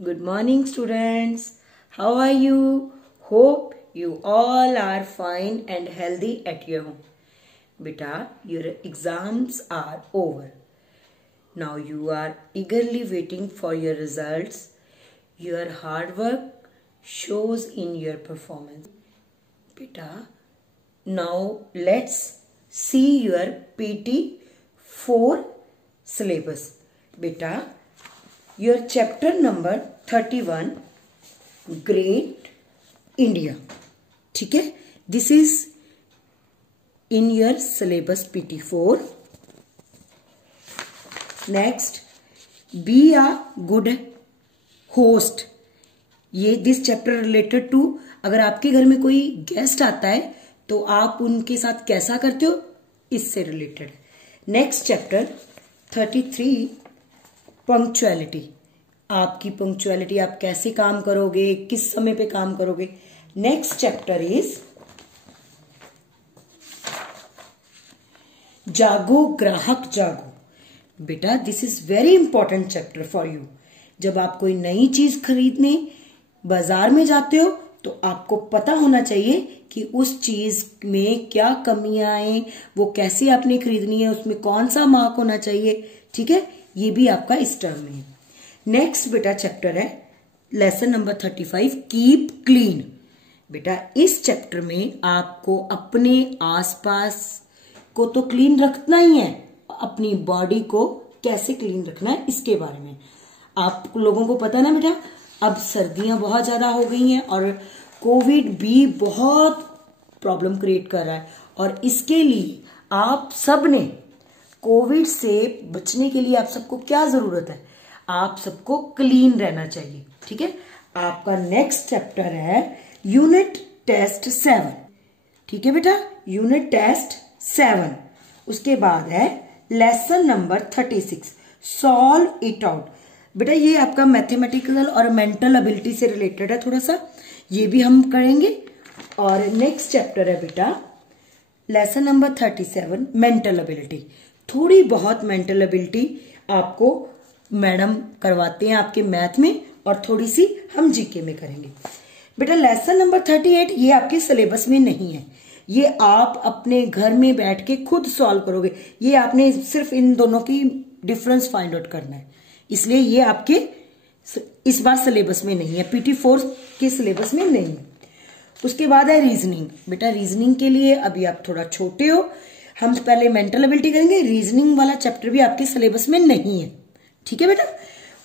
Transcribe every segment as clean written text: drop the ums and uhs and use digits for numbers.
Good morning, students. How are you? Hope you all are fine and healthy at your home. Beta, your exams are over. Now you are eagerly waiting for your results. Your hard work shows in your performance. Beta, now let's see your PT 4 syllabus. Beta, your chapter number 31 Great India. ठीक है, this is in your syllabus PT4. Next, be a good host. ये this chapter related to अगर आपके घर में कोई guest आता है तो आप उनके साथ कैसा करते हो, इससे रिलेटेड. Next chapter 33 punctuality. आपकी पंक्चुअलिटी, आप कैसे काम करोगे, किस समय पे काम करोगे. नेक्स्ट चैप्टर इज जागो ग्राहक जागो. बेटा, this is very important chapter for you. जब आप कोई नई चीज खरीदने बाजार में जाते हो तो आपको पता होना चाहिए कि उस चीज में क्या कमियां आए, वो कैसे आपने खरीदनी है, उसमें कौन सा मार्क होना चाहिए. ठीक है, ये भी आपका इस टर्म में है. नेक्स्ट बेटा चैप्टर है लेसन नंबर 35 कीप क्लीन. बेटा, इस चैप्टर में आपको अपने आसपास को तो क्लीन रखना ही है, अपनी बॉडी को कैसे क्लीन रखना है इसके बारे में. आप लोगों को पता है ना बेटा, अब सर्दियां बहुत ज्यादा हो गई हैं और कोविड भी बहुत प्रॉब्लम क्रिएट कर रहा है. और इसके लिए आप सब ने कोविड से बचने के लिए आप सबको क्या जरूरत है, आप सबको क्लीन रहना चाहिए. ठीक है, आपका नेक्स्ट चैप्टर है यूनिट टेस्ट 7. ठीक है बेटा, यूनिट टेस्ट 7. उसके बाद है lesson number 36 solve it out. बेटा, ये आपका मैथमेटिकल और मेंटल एबिलिटी से रिलेटेड है थोड़ा सा, ये भी हम करेंगे. और नेक्स्ट चैप्टर है बेटा लेसन नंबर 37 मेंटल एबिलिटी. थोड़ी बहुत मेंटल एबिलिटी आपको मैडम करवाते हैं आपके मैथ में और थोड़ी सी हम जीके में करेंगे. बेटा, लेसन नंबर 38 ये आपके सिलेबस में नहीं है, ये आप अपने घर में बैठ के खुद सॉल्व करोगे. ये आपने सिर्फ इन दोनों की डिफरेंस फाइंड आउट करना है, इसलिए ये आपके इस बार सिलेबस में नहीं है, PT4 के सिलेबस में नहीं है. उसके बाद है रीजनिंग. बेटा, रीजनिंग के लिए अभी आप थोड़ा छोटे हो, हम पहले मेंटल एबिलिटी करेंगे. रीजनिंग वाला चैप्टर भी आपके सिलेबस में नहीं है. ठीक है बेटा.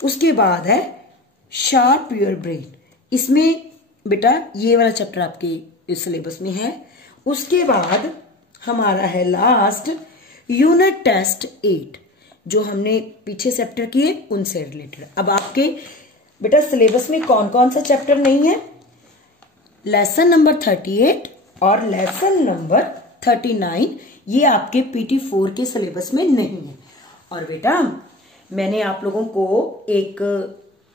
उसके बाद है शार्प योर ब्रेन. इसमें बेटा ये वाला चैप्टर आपके सिलेबस में है. उसके बाद हमारा है लास्ट यूनिट टेस्ट 8, जो हमने पीछे चैप्टर किए उनसे रिलेटेड. अब आपके बेटा सिलेबस में कौन कौन सा चैप्टर नहीं है, लेसन नंबर 38 और लेसन नंबर 39, ये आपके PT4 के सिलेबस में नहीं है. और बेटा, मैंने आप लोगों को एक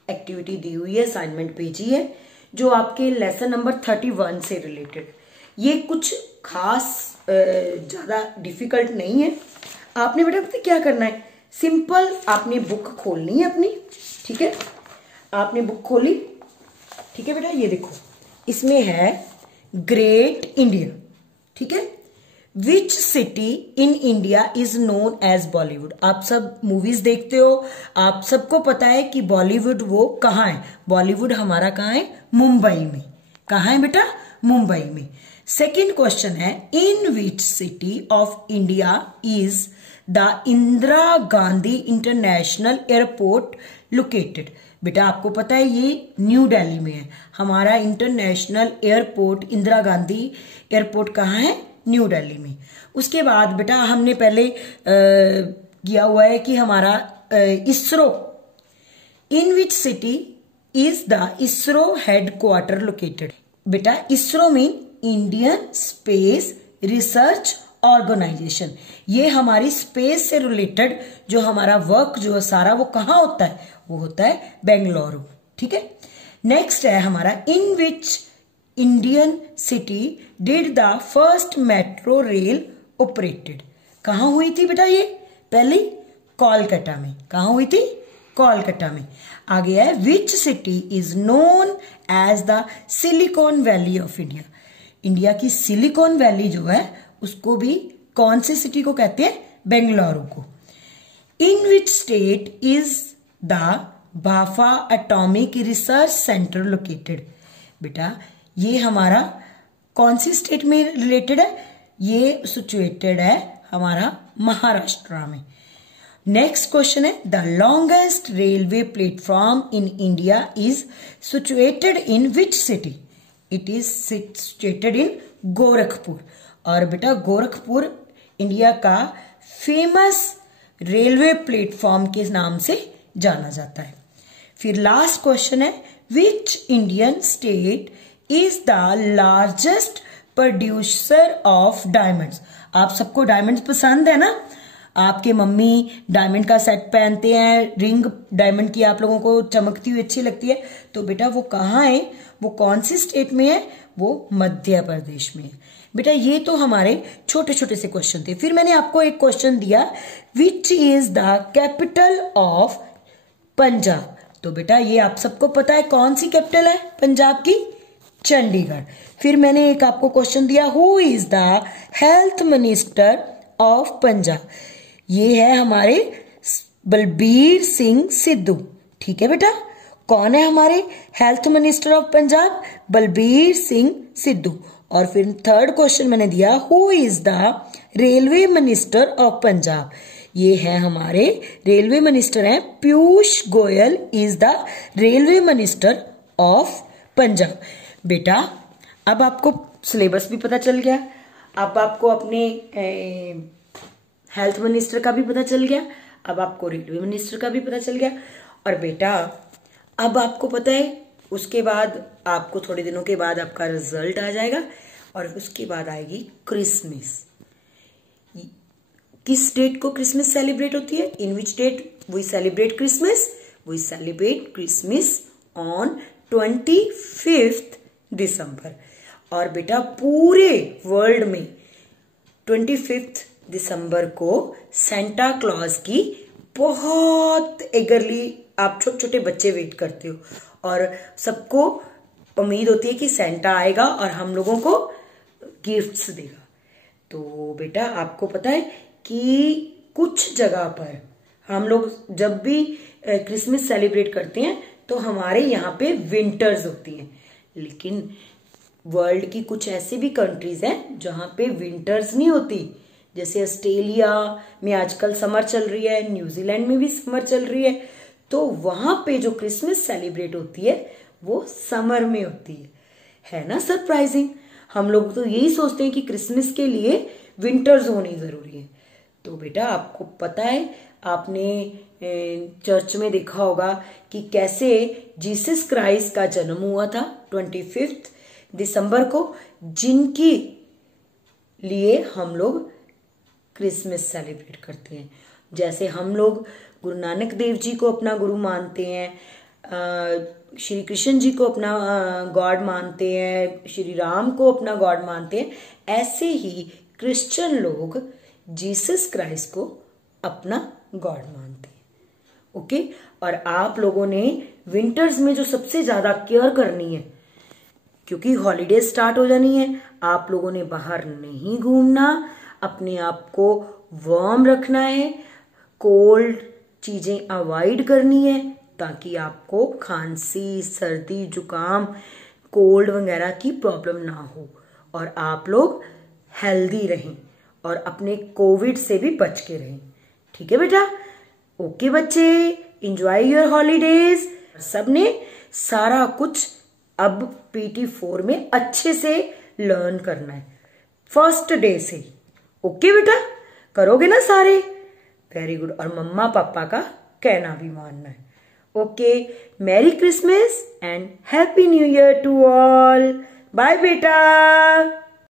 एक्टिविटी दी हुई है, असाइनमेंट भेजी है, जो आपके लेसन नंबर 31 से रिलेटेड. ये कुछ खास ज्यादा डिफिकल्ट नहीं है. आपने बेटा पता क्या करना है, सिंपल आपने बुक खोलनी है अपनी. ठीक है, आपने बुक खोली. ठीक है बेटा, ये देखो इसमें है ग्रेट इंडिया. ठीक है, which city in India is known as Bollywood. आप सब मूवीज देखते हो, आप सबको पता है कि बॉलीवुड वो कहाँ है. बॉलीवुड हमारा कहाँ है, मुंबई में. कहाँ है बेटा, मुंबई में. सेकेंड क्वेश्चन है in which city of India is the Indira Gandhi international airport located. बेटा, आपको पता है ये न्यू दिल्ली में है. हमारा international airport Indira Gandhi airport कहाँ है, न्यू दिल्ली में. उसके बाद बेटा हमने पहले किया हुआ है कि हमारा ISRO, in which city is the ISRO headquarter located. बेटा, इसरो में इंडियन स्पेस रिसर्च ऑर्गेनाइजेशन, ये हमारी स्पेस से रिलेटेड जो हमारा वर्क जो है सारा वो कहाँ होता है, वो होता है बेंगलुरु. ठीक है. नेक्स्ट है हमारा in which Indian city did the first metro rail operated. कहाँ हुई थी बेटा ये, पहले कोलकाता में. कहाँ हुई थी, कोलकाता में। आगे है which city is known as the Silicon Valley of India. India की सिलिकॉन वैली जो है उसको भी कौन सी सिटी को कहते हैं? बेंगलुरु को। In which state is the Bhabha atomic research centre located. बेटा ये हमारा कौन सी स्टेट में रिलेटेड है? ये सिचुएटेड है हमारा महाराष्ट्र में। नेक्स्ट क्वेश्चन है the longest railway platform in India is situated in which city? It is situated in Gorakhpur. और बेटा गोरखपुर इंडिया का फेमस रेलवे प्लेटफॉर्म के नाम से जाना जाता है। फिर लास्ट क्वेश्चन है which Indian state is the largest producer of diamonds. आप सबको डायमंड्स पसंद है ना? आपके मम्मी डायमंड का सेट पहनते हैं, रिंग डायमंड की आप लोगों को चमकती हुई अच्छी लगती है। तो बेटा वो कहाँ है? वो कौन सी स्टेट में है? वो मध्य प्रदेश में है। बेटा ये तो हमारे छोटे छोटे से क्वेश्चन थे। फिर मैंने आपको एक क्वेश्चन दिया which is the capital of Punjab. तो बेटा ये आप सबको पता है कौन सी कैपिटल है पंजाब की? चंडीगढ़। फिर मैंने एक आपको क्वेश्चन दिया who is the health minister of Punjab. ये है हमारे बलबीर सिंह सिद्धू। ठीक है बेटा, कौन है हमारे health minister of Punjab? Balbir Singh Sidhu. और फिर थर्ड क्वेश्चन मैंने दिया who is the railway minister of Punjab. ये है हमारे रेलवे मिनिस्टर हैं Piyush Goyal is the railway minister of Punjab. बेटा अब आपको सिलेबस भी पता चल गया, अब आपको अपने हेल्थ मिनिस्टर का भी पता चल गया, अब आपको रेलवे मिनिस्टर का भी पता चल गया। और बेटा अब आपको पता है उसके बाद आपको थोड़े दिनों के बाद आपका रिजल्ट आ जाएगा और उसके बाद आएगी क्रिसमस। किस डेट को क्रिसमस सेलिब्रेट होती है? In which date we celebrate Christmas? We celebrate Christmas on 25 December. और बेटा पूरे वर्ल्ड में 25 दिसंबर को सेंटा क्लॉज की बहुत एगरली आप छोटे छोटे बच्चे वेट करते हो और सबको उम्मीद होती है कि सेंटा आएगा और हम लोगों को गिफ्ट्स देगा। तो बेटा आपको पता है कि कुछ जगह पर हम लोग जब भी क्रिसमस सेलिब्रेट करते हैं तो हमारे यहाँ पे विंटर्स होती हैं, लेकिन वर्ल्ड की कुछ ऐसी भी कंट्रीज हैं जहाँ पे विंटर्स नहीं होती। जैसे ऑस्ट्रेलिया में आजकल समर चल रही है, न्यूजीलैंड में भी समर चल रही है, तो वहां पे जो क्रिसमस सेलिब्रेट होती है वो समर में होती है ना? सरप्राइजिंग। हम लोग तो यही सोचते हैं कि क्रिसमस के लिए विंटर्स होनी जरूरी है। तो बेटा आपको पता है, आपने चर्च में देखा होगा कि कैसे जीसस क्राइस्ट का जन्म हुआ था 25 दिसंबर को, जिनकी लिए हम लोग क्रिसमस सेलिब्रेट करते हैं। जैसे हम लोग गुरु नानक देव जी को अपना गुरु मानते हैं, श्री कृष्ण जी को अपना गॉड मानते हैं, श्री राम को अपना गॉड मानते हैं, ऐसे ही क्रिश्चियन लोग जीसस क्राइस्ट को अपना गॉड मानते हैं। ओके, और आप लोगों ने विंटर्स में जो सबसे ज्यादा केयर करनी है, क्योंकि हॉलीडे स्टार्ट हो जानी है, आप लोगों ने बाहर नहीं घूमना, अपने आप को वार्म रखना है, कोल्ड चीजें अवॉइड करनी है ताकि आपको खांसी, सर्दी, जुकाम, कोल्ड वगैरह की प्रॉब्लम ना हो और आप लोग हेल्दी रहें और अपने कोविड से भी बच के रहें। ठीक है बेटा? ओके बच्चे, एंजॉय योर हॉलीडेज। सबने सारा कुछ अब PT4 में अच्छे से लर्न करना है फर्स्ट डे से। ओके बेटा, करोगे ना सारे? Very good. और मम्मा पापा का कहना भी मानना है। Okay, merry Christmas and happy New Year to all. Bye बेटा।